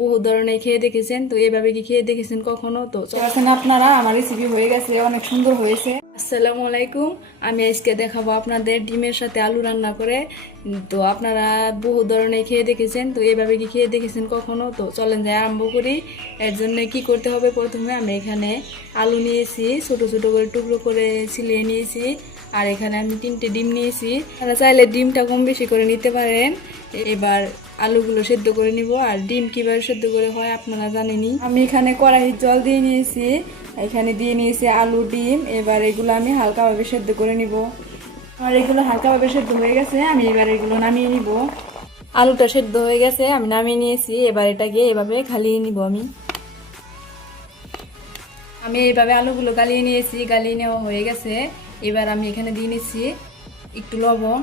বহু ধরনের খেয়ে দেখেছেন, তো এভাবে কি খেয়ে দেখেছেন কখনো? তো এখন আপনারা আমার রেসিপি হয়ে গেছে, অনেক সুন্দর হয়েছে। আসসালামু আলাইকুম। আমি আজকে দেখাবো আপনাদের ডিমের সাথে আলু রান্না করে। তো আপনারা বহু ধরনের খেয়ে দেখেছেন, তো এভাবে কি খেয়ে দেখেছেন কখনো? তো চলেন যাই আরম্ভ করি। এর জন্য কি করতে হবে, প্রথমে আমি এখানে আলু নিয়েছি, ছোট ছোট করে টুকরো করে ছিলিয়ে নিয়েছি। আর এখানে আমি 3টে ডিম নিয়েছি। আপনারা চাইলে ডিমটা কম বেশি করে নিতে পারেন। এবার আলুগুলো সেদ্ধ করে নিব। আর ডিম কিভাবে সেদ্ধ করে হয় আপনারা জানেনই। আমি এখানে কড়াইয়ে জল দিয়ে নিয়েছি, এখানে দিয়ে নিয়েছি আলু ডিম। এবার এগুলো আমি হালকাভাবে সেদ্ধ করে নিব। আর এগুলো হালকাভাবে সেদ্ধ হয়ে গেছে, আমি এবার এগুলো নামিয়ে নিব। আলুটা সেদ্ধ হয়ে গেছে, আমি নামিয়ে নিয়েছি। এবার এটাকে এভাবে গালিয়ে নিব। আমি এইভাবে আলুগুলো গালিয়ে নিয়েছি, গালিয়ে নেওয়া হয়ে গেছে। এবার আমি এখানে দিয়ে নিচ্ছি একটু লবণ,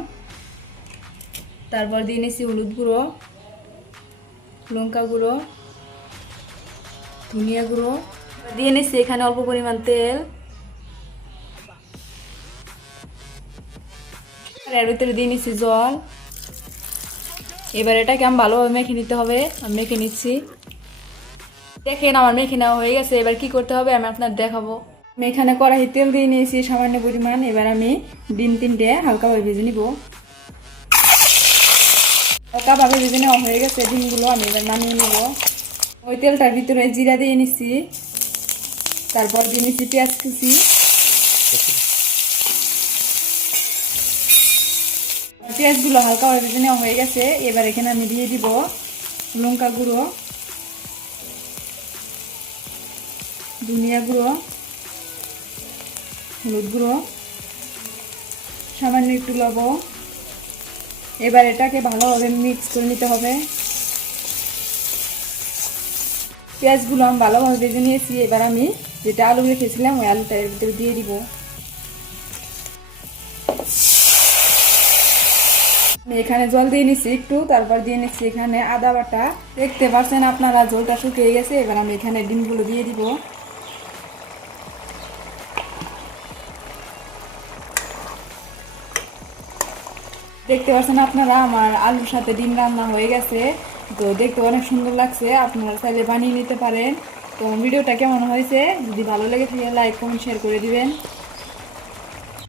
তারপর দিয়ে নিচ্ছি হলুদ গুঁড়ো, লঙ্কা গুঁড়ো, ধনিয়া গুঁড়ো, দিয়ে নিচ্ছি এখানে অল্প পরিমাণ তেল। এর ভিতরে দিয়ে নিচ্ছি জল। এবার এটাকে আমি ভালোভাবে মেখে নিতে হবে। আমি মেখে নিচ্ছি। দেখেন আমার মেখে নেওয়া হয়ে গেছে। এবার কি করতে হবে আমি আপনার দেখাবো। আমি এখানে কড়াই তেল দিয়ে নিয়েছি সামান্য পরিমাণ। এবার আমি ডিম 3টে হালকাভাবে ভেজে নিব। হালকাভাবে ভেজে নেওয়া হয়ে গেছে ডিমগুলো, আমি এবার নামিয়ে নেব। ওই তেলটার ভিতরে জিরা দিয়ে নিচ্ছি, তারপর দিয়ে নিচ্ছি পেঁয়াজ কুচি। পেঁয়াজগুলো হালকাভাবে ভেজে নেওয়া হয়ে গেছে। এবার এখানে আমি দিয়ে দিব লঙ্কা গুঁড়ো, ধনিয়া গুঁড়ো, হলুদ গুঁড়ো, সামান্য একটু লবণ। এবার এটাকে ভালোভাবে মিক্স করে নিতে হবে। পেঁয়াজগুলো আমি ভালোভাবে ভেজে নিয়েছি। এবার আমি যেটা আলু রেখেছিলাম ওই আলুটা এর ভিতরে দিয়ে দিব। আমি এখানে জল দিয়ে নিচ্ছি একটু, তারপর দিয়ে নিচ্ছি এখানে আদা বাটা। দেখতে পাচ্ছেন আপনারা জলটা শুকিয়ে গেছে। এবার আমি এখানে ডিমগুলো দিয়ে দিব। দেখতে পাচ্ছেন আপনারা আমার আলুর সাথে ডিম রান্না হয়ে গেছে। তো দেখতে অনেক সুন্দর লাগছে, আপনারা চাইলে বানিয়ে নিতে পারেন। তো ভিডিওটা কেমন হয়েছে, যদি ভালো লেগে থাকে লাইক কমেন্ট শেয়ার করে দিবেন।